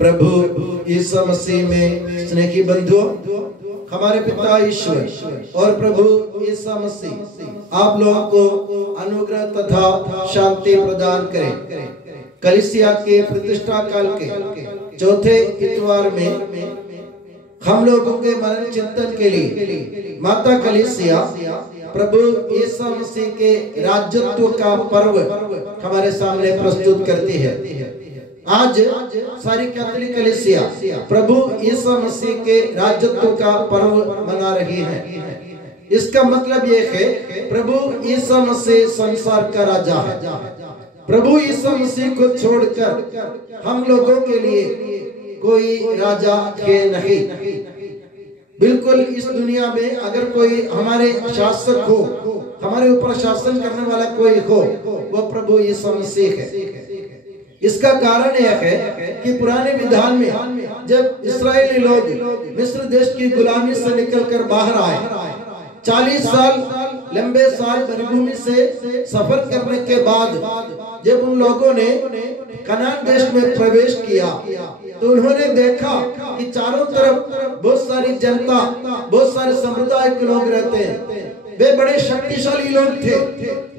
प्रभु यीशु मसीह में स्नेही बंधुओं, हमारे पिता ईश्वर और प्रभु यीशु मसीह आप लोगों को अनुग्रह तथा शांति प्रदान करें। कलीसिया के प्रतिष्ठा काल के चौथे इतवार में हम लोगों के मनन चिंतन के लिए माता कलीसिया प्रभु यीशु मसीह के राज्यत्व का पर्व हमारे सामने प्रस्तुत करती है। आज सारी कैथोलिक कलीसिया प्रभु यीशु मसीह के राज्यत्व का पर्व मना रही है। इसका मतलब ये है प्रभु यीशु मसीह संसार का राजा है। प्रभु यीशु मसीह को छोड़कर हम लोगों के लिए कोई राजा है नहीं। बिल्कुल इस दुनिया में अगर कोई हमारे शासक हो, हमारे ऊपर शासन करने वाला कोई हो, वो प्रभु यीशु मसीह है। इसका कारण यह है कि पुराने विधान में जब इस्राएली लोग मिस्र देश की गुलामी से निकलकर बाहर आए, 40 साल लंबे साल मरुभूमि से सफर करने के बाद जब उन लोगों ने कनान देश में प्रवेश किया तो उन्होंने देखा कि चारों तरफ बहुत सारी जनता, बहुत सारे समुदाय के लोग रहते हैं। वे बड़े शक्तिशाली लोग थे,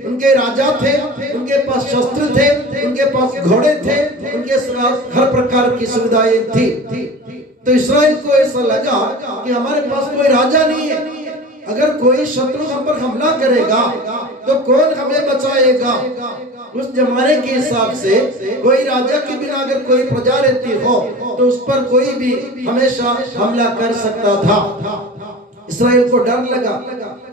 उनके राजा थे, उनके पास शस्त्र थे, उनके पास घोड़े थे, उनके हर प्रकार की सुविधाएं थी। तो इस्राएल को ऐसा लगा कि हमारे पास कोई राजा नहीं है, अगर कोई शत्रु हम पर हमला करेगा तो कौन हमें बचाएगा। उस जमाने के हिसाब से कोई राजा के बिना अगर कोई प्रजा रहती हो तो उस पर कोई भी हमेशा हमला कर सकता था। इस्राएल को डर लगा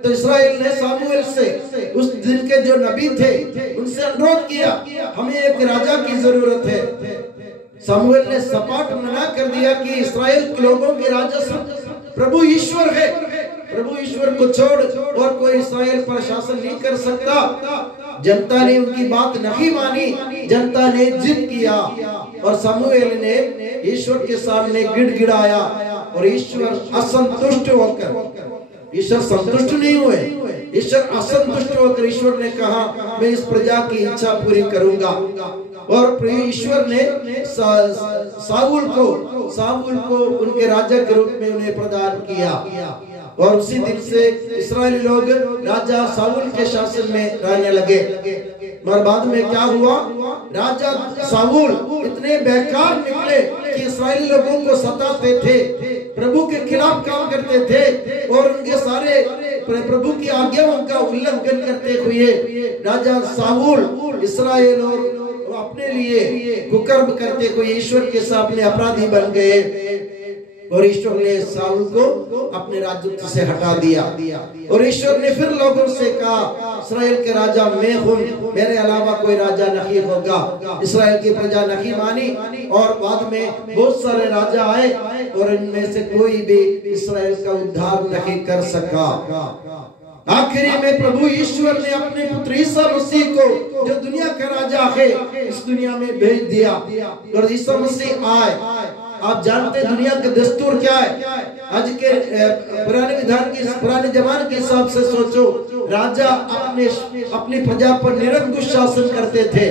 तो इस्राएल ने सामुएल से, उस दिन के जो नबी थे, उनसे अनुरोध किया, हमें एक राजा की जरूरत है। सामुएल ने सपाट मना कर दिया कि इस्राएल के लोगों के राजा प्रभु ईश्वर है, प्रभु ईश्वर को छोड़ और कोई इस्राएल पर शासन नहीं कर सकता। जनता ने उनकी बात नहीं मानी, जनता ने जिद किया और सामुएल ने ईश्वर के सामने गिड़गिड़ाया और ईश्वर असंतुष्ट होकर, ईश्वर संतुष्ट नहीं हुए, ईश्वर असंतुष्ट होकर ईश्वर ने कहा मैं इस प्रजा की इच्छा पूरी करूंगा। और ईश्वर ने साउल को उनके राजा के रूप में उन्हें प्रदान किया और उसी दिन से इस्राएली लोग राजा साउल के शासन में रहने लगे। मगर बाद में क्या हुआ, राजा साउल इतने बेकार निकले कि इस्राएली लोगों को सताते थे, प्रभु के खिलाफ काम करते थे और उनके सारे प्रभु की आज्ञाओं का उल्लंघन करते हुए राजा साउल इस्राएल और अपने लिए कुकर्म करते हुए ईश्वर के सामने अपराधी बन गए और ईश्वर ने साउल को अपने राज्य से हटा दिया। और ईश्वर ने फिर लोगों से कहा इस्राएल के राजा मैं हूँ, मेरे अलावा कोई राजा नहीं होगा। इस्राएल की प्रजा नहीं मानी और बाद में बहुत सारे राजा आए और इनमें से कोई भी इस्राएल का उद्धार नहीं कर सका। आखिरी में प्रभु ईश्वर ने अपने पुत्र यीशु मसीह को, जो दुनिया का राजा है, इस दुनिया में भेज दिया और यीशु मसीह आए। आप जानते हैं दुनिया का दस्तूर क्या है। आज के पुराने जमाने के हिसाब से सोचो, राजा अपनी प्रजा पर निरंकुश शासन करते थे।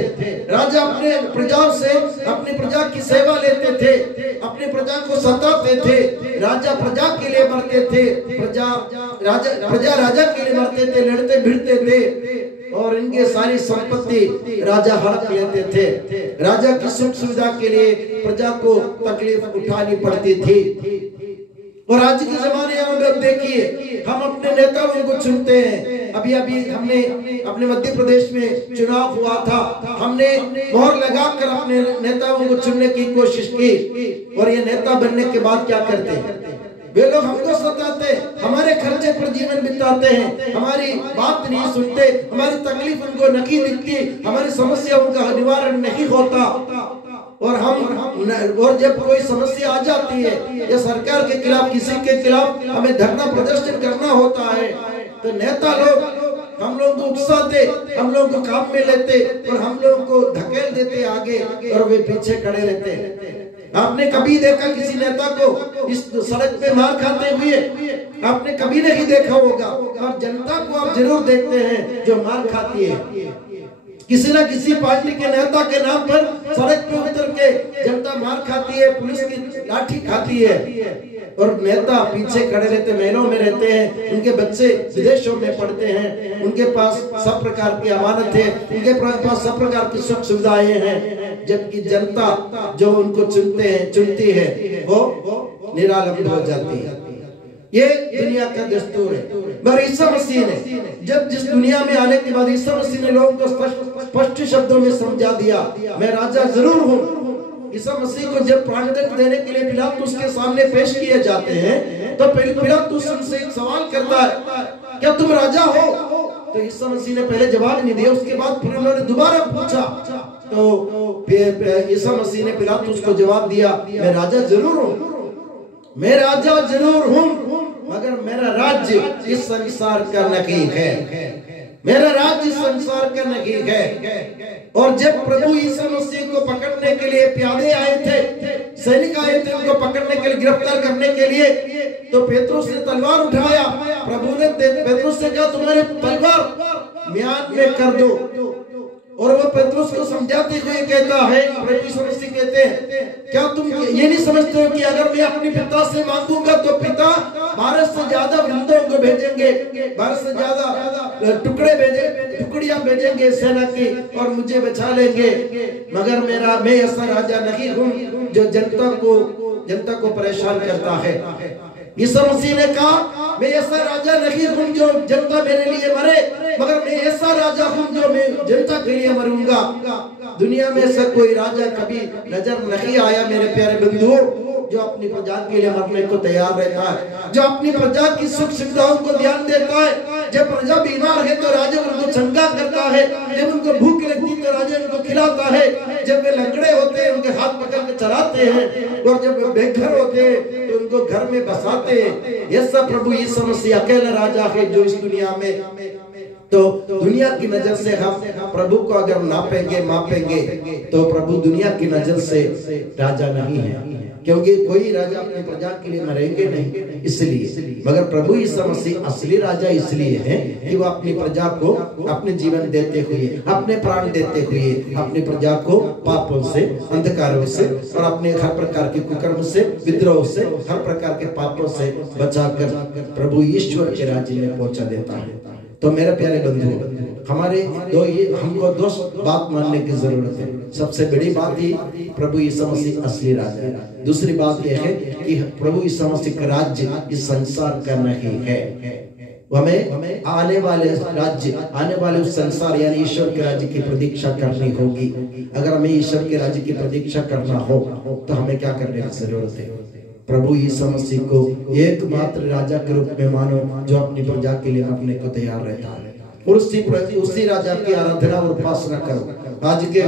राजा अपने प्रजा से अपनी प्रजा की सेवा लेते थे, अपनी प्रजा को सताते थे। राजा प्रजा के लिए मरते थे, प्रजा राजा के लिए मरते थे, लड़ते भिड़ते थे और इनके सारी संपत्ति राजा हड़प लेते थे। राजा की सुख सुविधा के लिए प्रजा को तकलीफ उठानी पड़ती थी। और आज के जमाने में देखिए, हम अपने नेताओं को चुनते हैं। अभी हमने अपने मध्य प्रदेश में चुनाव हुआ था, हमने मोहर लगाकर अपने नेताओं को चुनने की कोशिश की और ये नेता बनने के बाद क्या करते हैं, वे लोग हमको सताते, हमारे खर्चे पर जीवन बिताते हैं, हमारी बात नहीं सुनते, हमारी तकलीफ उनको नहीं दिखती, हमारी समस्याओं का निवारण नहीं होता। और जब कोई समस्या आ जाती है या सरकार के खिलाफ, किसी के खिलाफ हमें धरना प्रदर्शन करना होता है तो नेता लोग हम लोगों को उकसाते, हम लोगों को काम में लेते और हम लोगों को धकेल देते आगे और वे पीछे खड़े रहते। आपने कभी देखा किसी नेता को इस सड़क पे मार खाते हुए? आपने कभी नहीं देखा होगा। और जनता को आप जरूर देखते हैं जो मार खाती है। किसी ना किसी पार्टी के नेता के नाम पर सड़क पे उतर के जनता मार खाती है, पुलिस की लाठी खाती है, और नेता पीछे खड़े रहते, महलों में रहते हैं, उनके बच्चे विदेशों में पढ़ते हैं, उनके पास सब प्रकार की अमानत है, उनके पास सब प्रकार की सुख सुविधाएं हैं, जबकि जनता जो उनको चुनती है वो निरालंब हो जाती है। ये दुनिया का दस्तूर है। मगर ईसा मसीह ने जब जिस दुनिया में आने के बाद ईसा मसीह ने लोगों को स्पष्ट शब्दों में समझा दिया, मैं राजा जरूर हूँ। ईसा मसीह को जब प्राणदंड देने के लिए पिलातुस के सामने पेश किए जाते हैं तो पिलातुस उनसे एक सवाल करता है, क्या तुम राजा हो? तो ईसा मसीह ने पहले जवाब नहीं दिया, उसके बाद फिर उन्होंने दोबारा पूछा, तो ईसा मसीह ने पिलातुस को जवाब दिया, मैं राजा जरूर हूँ, मैं राजा जरूर हूँ, मगर मेरा राज्य इस संसार का नहीं है, मेरा राज्य इस संसार का नहीं है। और जब प्रभु यीशु मसीह को पकड़ने के लिए प्यादे आए थे, सैनिक आए थे उनको पकड़ने के लिए, गिरफ्तार करने के लिए, तो पेतरुस ने तलवार उठाया। प्रभु ने पेतरुस से कहा, तुम्हारे तलवार म्यान में कर दो। और वो पेतरुस को समझाते हुए कहता है, प्रभु यीशु मसीह कहते हैं, क्या तुम ये नहीं समझते हो कि अगर मैं अपने पिता से मांगूंगा तो पिता 12 से ज्यादा वृंदों को भेजेंगे, 12 से ज्यादा टुकड़ियां भेजेंगे सेना की, और मुझे बचा लेंगे। मगर मैं ऐसा राजा नहीं हूँ जो जनता को परेशान करता है। यीशु मसीह ने कहा, मैं ऐसा राजा नहीं हूँ जो जनता मेरे लिए मरे, मगर मैं ऐसा राजा हूँ जो मैं जनता के लिए मरूंगा। दुनिया में ऐसा कोई राजा कभी नजर नहीं आया मेरे प्यारे बंधुओं, जो अपनी प्रजा के लिए मरने को तैयार रहता है, जो अपनी प्रजा की सुख सुविधाओं को ध्यान देता है। जब प्रजा बीमार है तो राजा उनको चंगा करता है, जब उनको भूख लगती तो राजा उनको खिलाता है, जब वे लंगड़े होते हैं उनके हाथ पकड़ के चलाते हैं, और जब वे बेघर होते हैं तो उनको घर में बसाते हैं। ऐसा प्रभु यीशु मसीह अकेला राजा है जो इस दुनिया में, तो दुनिया की नजर से हम प्रभु को अगर मापेंगे तो प्रभु दुनिया की नजर से राजा नहीं है, क्योंकि कोई राजा अपनी प्रजा के लिए मरेंगे नहीं इसलिए। मगर प्रभु यीशु मसीह असली राजा इसलिए है कि वो अपनी प्रजा को अपने जीवन देते हुए, अपने प्राण देते हुए अपनी प्रजा को पापों से, अंधकारों से और अपने हर प्रकार के कुकर्म से, विद्रोह से, हर प्रकार के पापों से बचाकर प्रभु ईश्वर के राज्य में पहुंचा देता है। तो मेरे प्यारे बंधु, हमको दो बात मानने की जरूरत है। सबसे बड़ी बात ही प्रभु यीशु मसीह असली राजा है। दूसरी बात यह है कि प्रभु यीशु मसीह का राज्य इस संसार का नहीं है। हमें आने वाले राज्य, आने वाले उस संसार यानी ईश्वर के राज्य की प्रतीक्षा करनी होगी। अगर हमें ईश्वर के राज्य की प्रतीक्षा करना हो तो हमें क्या करने की जरूरत है? प्रभु यीशु मसीह को एकमात्र राजा के रूप में मानो, जो अपनी प्रजा के लिए मरने को तैयार रहता है, और उसी राजा की आराधना और उपासना करो। आज के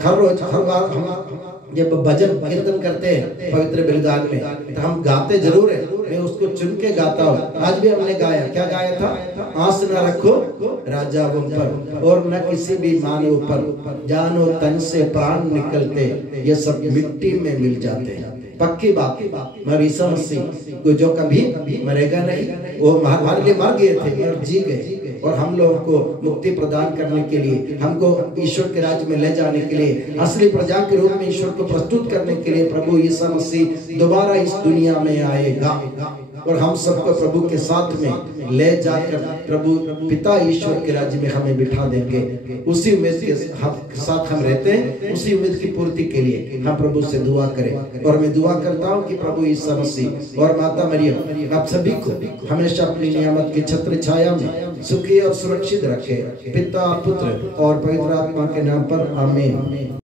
हर बार हम जब भजन कीर्तन करते हैं पवित्र बलिदान में, तो हम गाते जरूर है, मैं उसको चुन के गाता हूँ। आज भी हमने गाया, क्या गाया था? आस न रखो राजाओं पर और न किसी भी मानव पर, जानो तन से प्राण निकलते, ये सब मिट्टी में मिल जाते हैं। पक्की बात, मगर यीशु मसीह को जो कभी मरेगा नहीं, वो हमारे लिए मर गए थे और जी गए, और हम लोगों को मुक्ति प्रदान करने के लिए, हमको ईश्वर के राज्य में ले जाने के लिए, असली प्रजा के रूप में ईश्वर को प्रस्तुत करने के लिए प्रभु यीशु मसीह दोबारा इस दुनिया में आएगा, और हम सबको प्रभु के साथ में ले जाकर प्रभु पिता ईश्वर के राज्य में हमें बिठा देंगे। उसी उम्मीद के साथ हम रहते हैं, उसी उम्मीद की पूर्ति के लिए हम प्रभु से दुआ करें। और मैं दुआ करता हूँ कि प्रभु यीशु मसीह और माता मरियम आप सभी को हमेशा अपनी नियामत की छत्र छाया में सुखी और सुरक्षित रखे, पिता, पुत्र और पवित्र आत्मा के नाम पर आमीन।